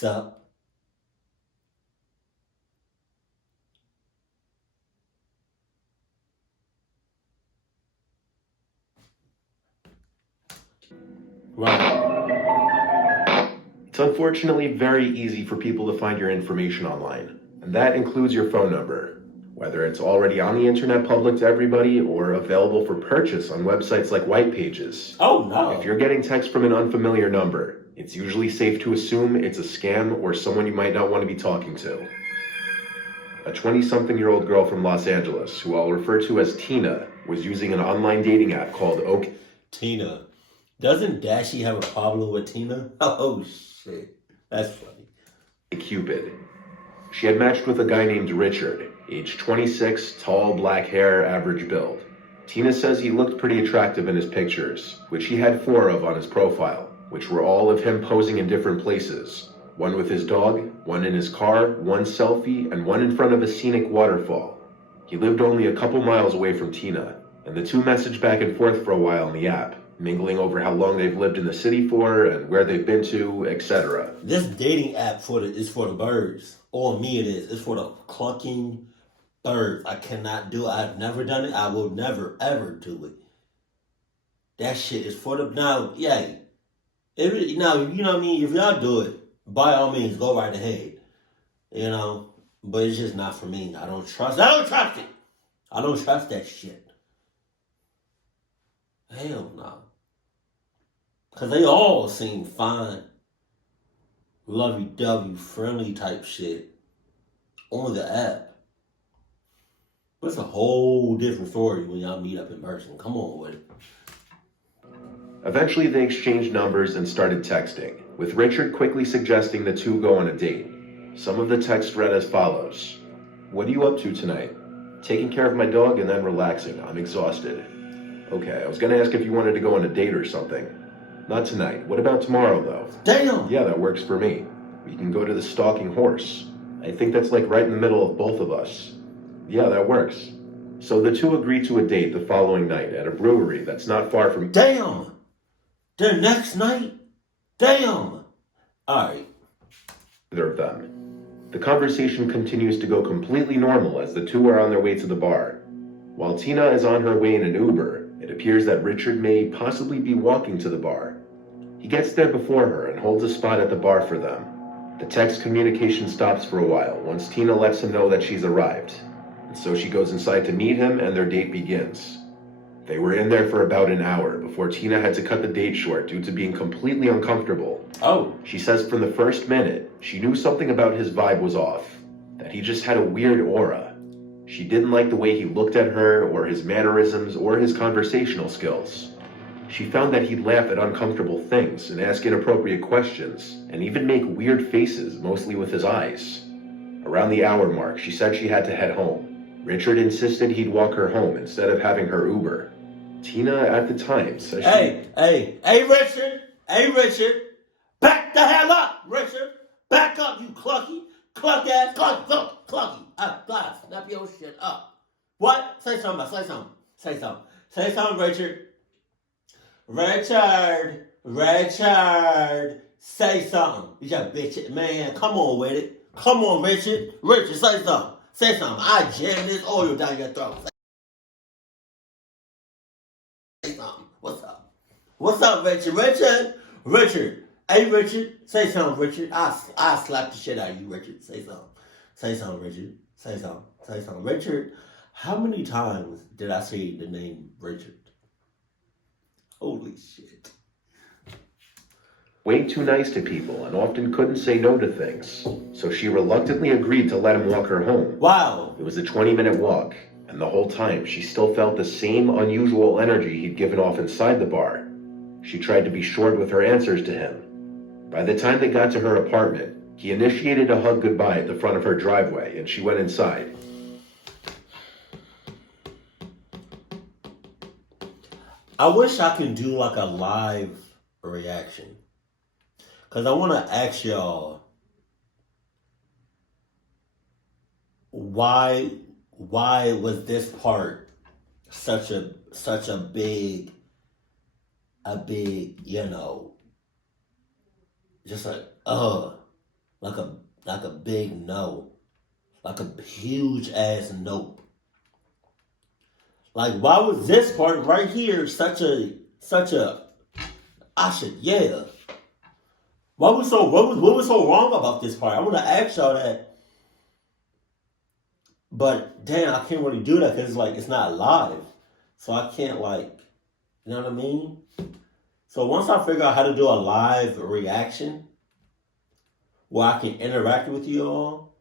Sup? Right. It's unfortunately very easy for people to find your information online, and that includes your phone number, whether it's already on the internet public to everybody or available for purchase on websites like White Pages. Oh no. If you're getting text from an unfamiliar number, it's usually safe to assume it's a scam or someone you might not want to be talking to. A 20-something-year-old girl from Los Angeles, who I'll refer to as Tina, was using an online dating app called Tina. Doesn't Dashy have a problem with Tina? Oh shit. That's funny. Cupid. She had matched with a guy named Richard, age 26, tall, black hair, average build. Tina says he looked pretty attractive in his pictures, which he had 4 of on his profile, which were all of him posing in different places. One with his dog, one in his car, one selfie, and one in front of a scenic waterfall. He lived only a couple miles away from Tina, and the two messaged back and forth for a while on the app, mingling over how long they've lived in the city for and where they've been to, etc. This dating app is for the birds. Or me it is. It's for the clucking birds. I cannot do it. I've never done it. I will never, ever do it. That shit is for the... Now, yeah. Now, you know what I mean? If y'all do it, by all means, go right ahead. You know? But it's just not for me. I don't trust it. I don't trust that shit. Hell no. Because they all seem fine. Lovey-dovey, friendly type shit on the app. But it's a whole different story when y'all meet up in person. Come on with it. Eventually, they exchanged numbers and started texting, with Richard quickly suggesting the two go on a date. Some of the text read as follows. What are you up to tonight? Taking care of my dog and then relaxing. I'm exhausted. Okay, I was gonna ask if you wanted to go on a date or something. Not tonight. What about tomorrow, though? Damn! Yeah, that works for me. We can go to the Stalking horse. I think that's like right in the middle of both of us. Yeah, that works. So the two agree to a date the following night at a brewery that's not far from... Damn! The next night? Damn! Alright. Either of them. The conversation continues to go completely normal as the two are on their way to the bar. While Tina is on her way in an Uber, it appears that Richard may possibly be walking to the bar. He gets there before her and holds a spot at the bar for them. The text communication stops for a while once Tina lets him know that she's arrived, and so she goes inside to meet him and their date begins. They were in there for about an hour before Tina had to cut the date short due to being completely uncomfortable. Oh. She says from the first minute, she knew something about his vibe was off, that he just had a weird aura. She didn't like the way he looked at her, or his mannerisms, or his conversational skills. She found that he'd laugh at uncomfortable things and ask inappropriate questions, and even make weird faces, mostly with his eyes. Around the hour mark, she said she had to head home. Richard insisted he'd walk her home instead of having her Uber. Tina, at the time, says Hey, Richard! Back the hell up, Richard! Back up, you clucky ass, clucky. God, snap your shit up. What? Say something, Richard. Richard, say something. You got bitch, man, come on with it. Come on, Richard, say something. I jam this oil down your throat. Say something. What's up, Richard? Hey, Richard, say something, Richard. I slap the shit out of you, Richard. Say something, Richard. Say something. Richard, how many times did I say the name Richard? Holy shit. way too nice to people and often couldn't say no to things, so she reluctantly agreed to let him walk her home. Wow. It was a 20-minute walk, and the whole time she still felt the same unusual energy he'd given off inside the bar. She tried to be short with her answers to him. By the time they got to her apartment, he initiated a hug goodbye at the front of her driveway, and she went inside. I wish I could do like a live reaction. Because I want to ask y'all, why was this part such a big, just like, like a big no, like a huge ass nope. Like, why was this part right here such a I should yeah? What was so wrong about this part? I want to ask y'all that, but damn, I can't really do that because it's not live, so I can't you know what I mean. So once I figure out how to do a live reaction where I can interact with you all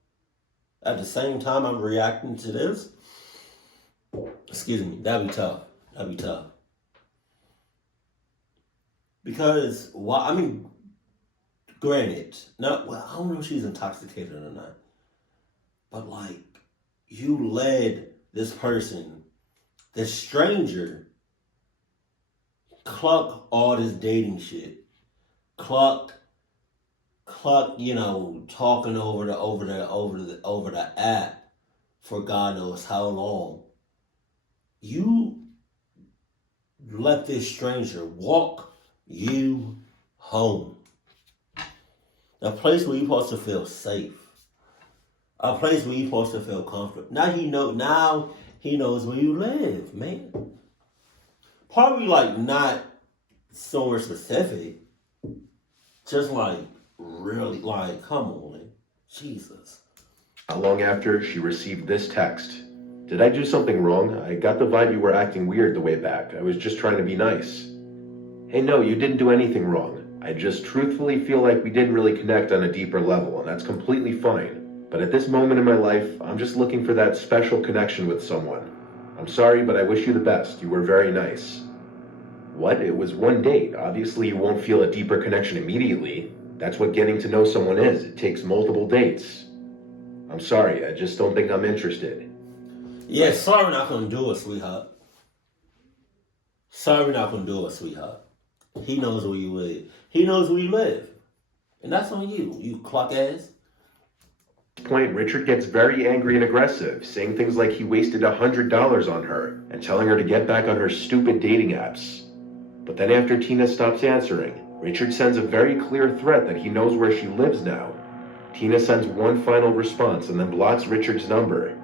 at the same time I'm reacting to this, excuse me, that'd be tough. That'd be tough. Because, well, I mean, granted, no, well, I don't know if she's intoxicated or not, but you led this person, this stranger, cluck all this dating shit, cluck, talking over the app for God knows how long. You let this stranger walk you home. A place where you're supposed to feel safe. A place where you're supposed to feel comfortable. Now he knows where you live, man. Probably not somewhere specific. Just really come on, man. Jesus. Not long after, she received this text. Did I do something wrong? I got the vibe you were acting weird the way back. I was just trying to be nice. Hey, no, you didn't do anything wrong. I just truthfully feel like we didn't really connect on a deeper level, and that's completely fine. But at this moment in my life, I'm just looking for that special connection with someone. I'm sorry, but I wish you the best. You were very nice. What? It was one date. Obviously, you won't feel a deeper connection immediately. That's what getting to know someone is. It takes multiple dates. I'm sorry, I just don't think I'm interested. Yeah, sorry we're not gonna do it, sweetheart. Sorry we're not gonna do it, sweetheart. He knows where you live. He knows where you live. And that's on you, you clock ass. At this point, Richard gets very angry and aggressive, saying things like he wasted $100 on her and telling her to get back on her stupid dating apps. But then after Tina stops answering, Richard sends a very clear threat that he knows where she lives now. Tina sends one final response and then blocks Richard's number.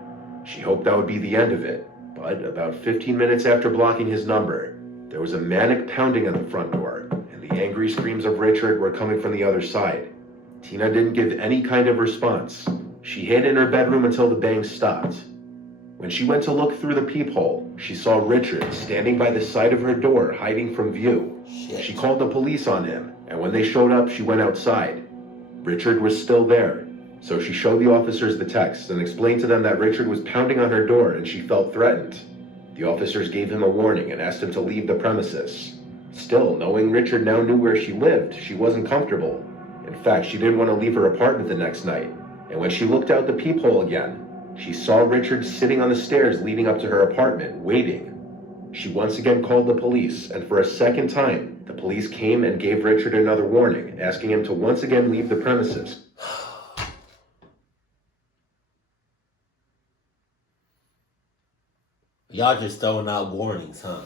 She hoped that would be the end of it, but about 15 minutes after blocking his number, there was a manic pounding at the front door, and the angry screams of Richard were coming from the other side. Tina didn't give any kind of response. She hid in her bedroom until the bang stopped. When she went to look through the peephole, she saw Richard standing by the side of her door, hiding from view. Shit. She called the police on him, and when they showed up, she went outside. Richard was still there, so she showed the officers the text and explained to them that Richard was pounding on her door and she felt threatened. The officers gave him a warning and asked him to leave the premises. Still, knowing Richard now knew where she lived, she wasn't comfortable. In fact, she didn't want to leave her apartment the next night, and when she looked out the peephole again, she saw Richard sitting on the stairs leading up to her apartment, waiting. She once again called the police, and for a second time, the police came and gave Richard another warning, asking him to once again leave the premises. Y'all just throwing out warnings, huh?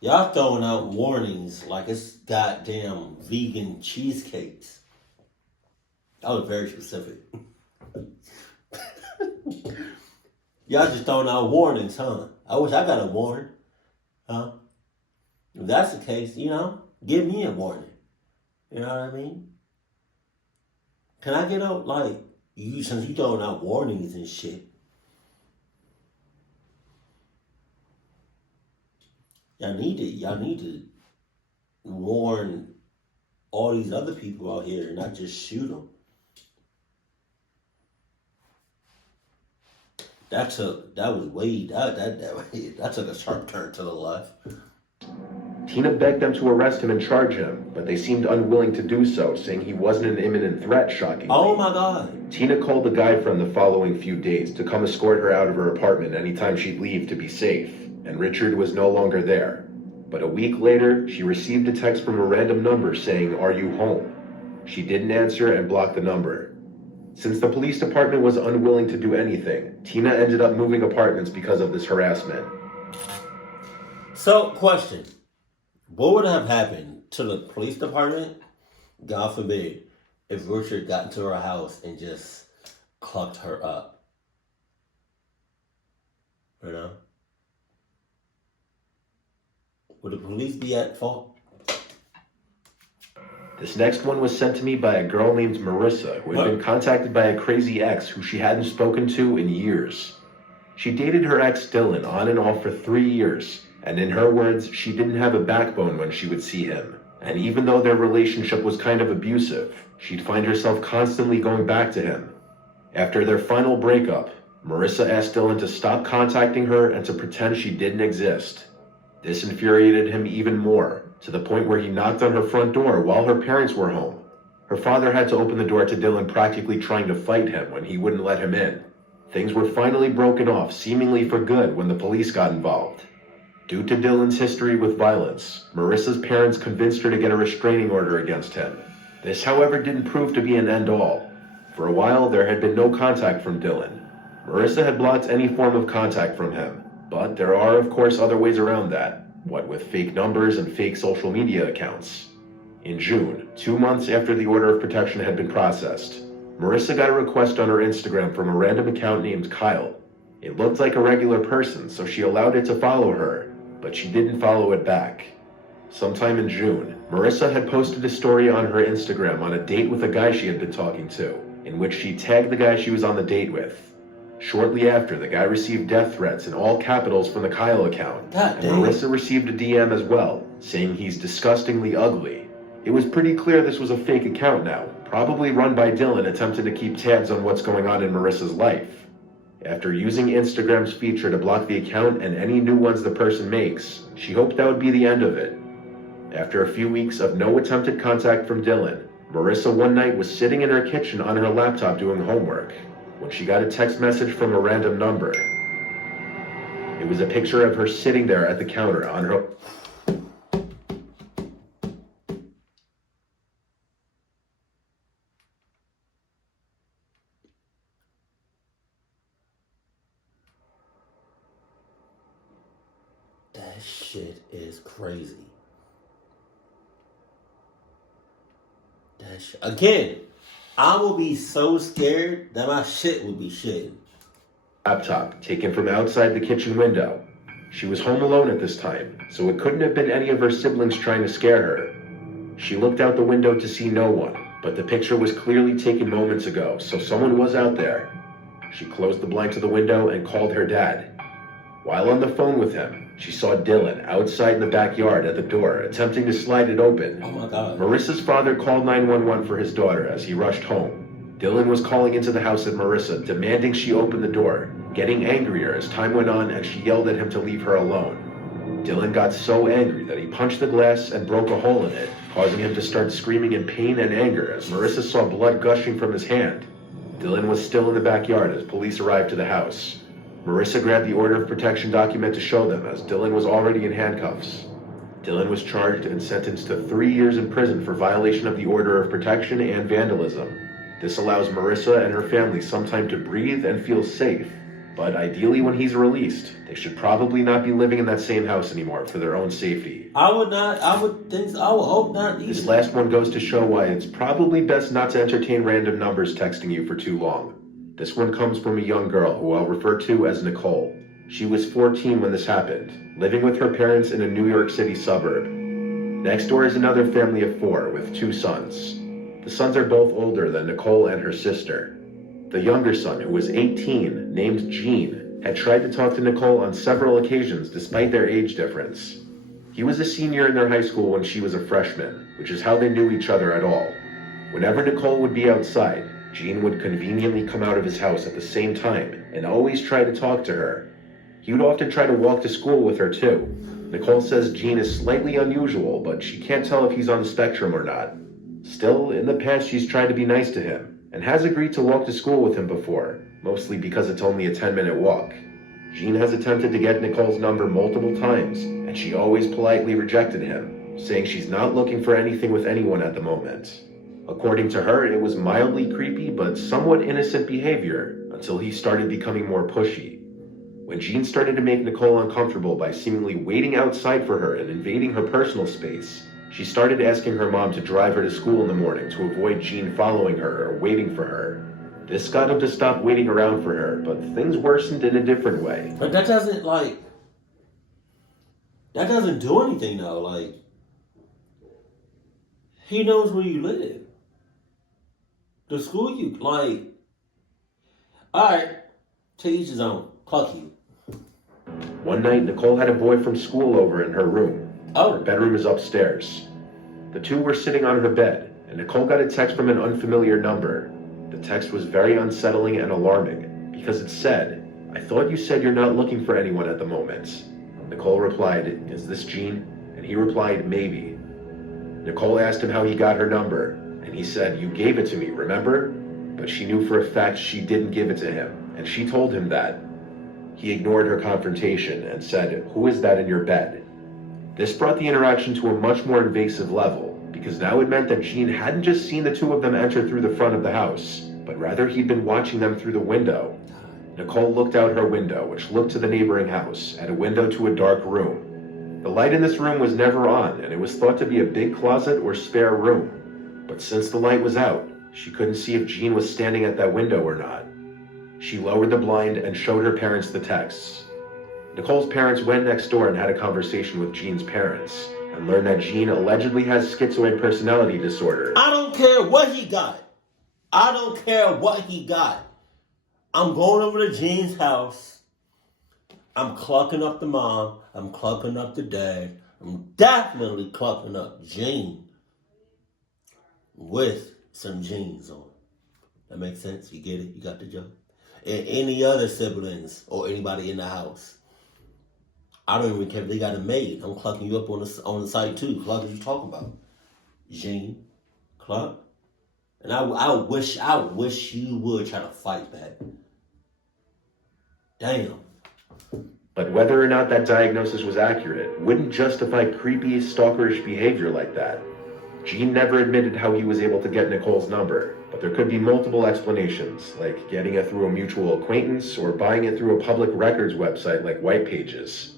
Y'all throwing out warnings like it's goddamn vegan cheesecakes. That was very specific. Y'all just throwing out warnings, huh? I wish I got a warning, huh? If that's the case, give me a warning. You know what I mean? Can I get out, since you throwing out warnings and shit? Y'all need to warn all these other people out here and not just shoot them. That took a sharp turn to the left. Tina begged them to arrest him and charge him, but they seemed unwilling to do so, saying he wasn't an imminent threat, shockingly. Oh my God. Tina called the guy from the following few days to come escort her out of her apartment anytime she'd leave to be safe, and Richard was no longer there. But a week later, she received a text from a random number saying, "Are you home?" She didn't answer and blocked the number. Since the police department was unwilling to do anything, Tina ended up moving apartments because of this harassment. So, question. What would have happened to the police department, God forbid, if Richard got into her house and just clucked her up. You know? Would the police be at fault? This next one was sent to me by a girl named Marissa, who had been contacted by a crazy ex who she hadn't spoken to in years. She dated her ex Dylan on and off for 3 years, and in her words, she didn't have a backbone when she would see him. And even though their relationship was kind of abusive, she'd find herself constantly going back to him. After their final breakup, Marissa asked Dylan to stop contacting her and to pretend she didn't exist. This infuriated him even more, to the point where he knocked on her front door while her parents were home. Her father had to open the door to Dylan, practically trying to fight him when he wouldn't let him in. Things were finally broken off, seemingly for good, when the police got involved. Due to Dylan's history with violence, Marissa's parents convinced her to get a restraining order against him. This, however, didn't prove to be an end-all. For a while, there had been no contact from Dylan. Marissa had blocked any form of contact from him, but there are, of course, other ways around that, what with fake numbers and fake social media accounts. In June, 2 months after the order of protection had been processed, Marissa got a request on her Instagram from a random account named Kyle. It looked like a regular person, so she allowed it to follow her, but she didn't follow it back. Sometime in June, Marissa had posted a story on her Instagram on a date with a guy she had been talking to, in which she tagged the guy she was on the date with. Shortly after, the guy received death threats in all capitals from the Kyle account, and Marissa received a DM as well, saying he's disgustingly ugly. It was pretty clear this was a fake account now, probably run by Dylan, attempting to keep tabs on what's going on in Marissa's life. After using Instagram's feature to block the account and any new ones the person makes, she hoped that would be the end of it. After a few weeks of no attempted contact from Dylan, Marissa one night was sitting in her kitchen on her laptop doing homework, when she got a text message from a random number. It was a picture of her sitting there at the counter on her... That shit is crazy. Again, I will be so scared that my shit will be shitting. Laptop taken from outside the kitchen window. She was home alone at this time, so it couldn't have been any of her siblings trying to scare her. She looked out the window to see no one, but the picture was clearly taken moments ago, so someone was out there. She closed the blinds of the window and called her dad. While on the phone with him, she saw Dylan outside in the backyard at the door, attempting to slide it open. Oh my God. Marissa's father called 911 for his daughter as he rushed home. Dylan was calling into the house at Marissa, demanding she open the door, getting angrier as time went on as she yelled at him to leave her alone. Dylan got so angry that he punched the glass and broke a hole in it, causing him to start screaming in pain and anger as Marissa saw blood gushing from his hand. Dylan was still in the backyard as police arrived to the house. Marissa grabbed the order of protection document to show them, as Dylan was already in handcuffs. Dylan was charged and sentenced to 3 years in prison for violation of the order of protection and vandalism. This allows Marissa and her family some time to breathe and feel safe, but ideally when he's released, they should probably not be living in that same house anymore for their own safety. I would hope not either. This last one goes to show why it's probably best not to entertain random numbers texting you for too long. This one comes from a young girl who I'll refer to as Nicole. She was 14 when this happened, living with her parents in a New York City suburb. Next door is another family of 4 with 2 sons. The sons are both older than Nicole and her sister. The younger son, who was 18, named Gene, had tried to talk to Nicole on several occasions despite their age difference. He was a senior in their high school when she was a freshman, which is how they knew each other at all. Whenever Nicole would be outside, Gene would conveniently come out of his house at the same time and always try to talk to her. He would often try to walk to school with her too. Nicole says Gene is slightly unusual, but she can't tell if he's on the spectrum or not. Still, in the past she's tried to be nice to him, and has agreed to walk to school with him before, mostly because it's only a 10-minute walk. Gene has attempted to get Nicole's number multiple times, and she always politely rejected him, saying she's not looking for anything with anyone at the moment. According to her, it was mildly creepy but somewhat innocent behavior until he started becoming more pushy. When Gene started to make Nicole uncomfortable by seemingly waiting outside for her and invading her personal space, She started asking her mom to drive her to school in the morning to avoid Jean following her or waiting for her. This got him to stop waiting around for her, but things worsened in a different way. But that doesn't do anything though. Like, he knows where you live. The school you like. All right, to each his own. Cluck you. One night, Nicole had a boy from school over in her room. Oh. Her bedroom is upstairs. The two were sitting on her bed, and Nicole got a text from an unfamiliar number. The text was very unsettling and alarming, because it said, "I thought you said you're not looking for anyone at the moment." Nicole replied, "Is this Gene?" And he replied, "Maybe." Nicole asked him how he got her number, and he said, "You gave it to me, remember?" But she knew for a fact she didn't give it to him, and she told him that. He ignored her confrontation and said, "Who is that in your bed?" This brought the interaction to a much more invasive level, because now it meant that Gene hadn't just seen the two of them enter through the front of the house, but rather he'd been watching them through the window. Nicole looked out her window, which looked to the neighboring house, at a window to a dark room. The light in this room was never on, and it was thought to be a big closet or spare room. But since the light was out, she couldn't see if Gene was standing at that window or not. She lowered the blind and showed her parents the texts. Nicole's parents went next door and had a conversation with Gene's parents, and learned that Gene allegedly has schizoid personality disorder. I don't care what he got. I don't care what he got. I'm going over to Gene's house. I'm clucking up the mom. I'm clucking up the dad. I'm definitely clucking up Gene with some jeans on. That makes sense? You get it? You got the joke? And any other siblings or anybody in the house. I don't even care if they got a maid. I'm clucking you up on the site too. Cluck, what you talking about? Gene, cluck. And I wish you would try to fight back. Damn. But whether or not that diagnosis was accurate wouldn't justify creepy, stalkerish behavior like that. Gene never admitted how he was able to get Nicole's number, but there could be multiple explanations, like getting it through a mutual acquaintance or buying it through a public records website like White Pages.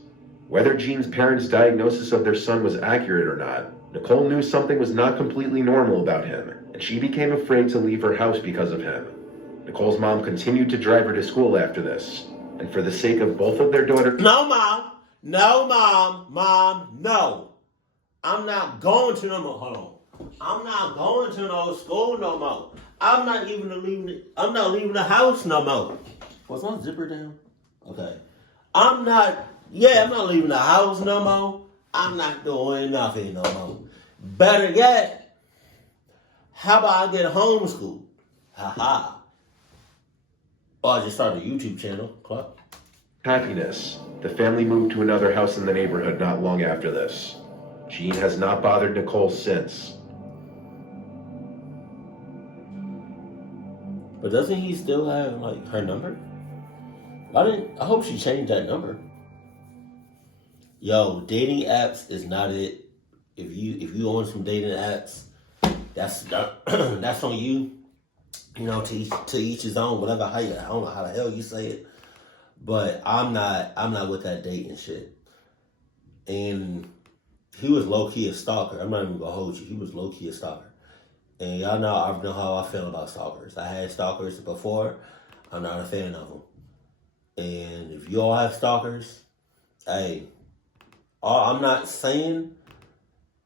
Whether Gene's parents' diagnosis of their son was accurate or not, Nicole knew something was not completely normal about him, and she became afraid to leave her house because of him. Nicole's mom continued to drive her to school after this, and for the sake of both of their daughters... No, Mom. No, Mom, no. I'm not going to no more. Hold on. I'm not going to no school no more. I'm not leaving the house no more. Was my zipper down? Okay. I'm not leaving the house no more. I'm not doing nothing no more. Better yet, how about I get homeschooled? Ha. Or I just started a YouTube channel. Club. Happiness. The family moved to another house in the neighborhood not long after this. Gene has not bothered Nicole since. But doesn't he still have like her number? I hope she changed that number. Yo, dating apps is not it. If you own some dating apps, that's on you. You know, to each his own. Whatever I don't know how the hell you say it, but I'm not with that dating shit. And he was low key a stalker. I'm not even gonna hold you. He was low key a stalker. And y'all know I know how I feel about stalkers. I had stalkers before. I'm not a fan of them. And if you all have stalkers, hey, I'm not saying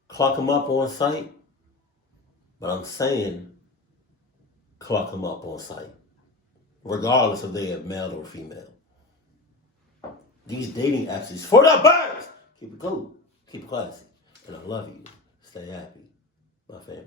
clock them up on site, but I'm saying clock them up on site, regardless if they are male or female. These dating apps is for the birds. Keep it cool. Keep it classy. And I love you. Stay happy. My family.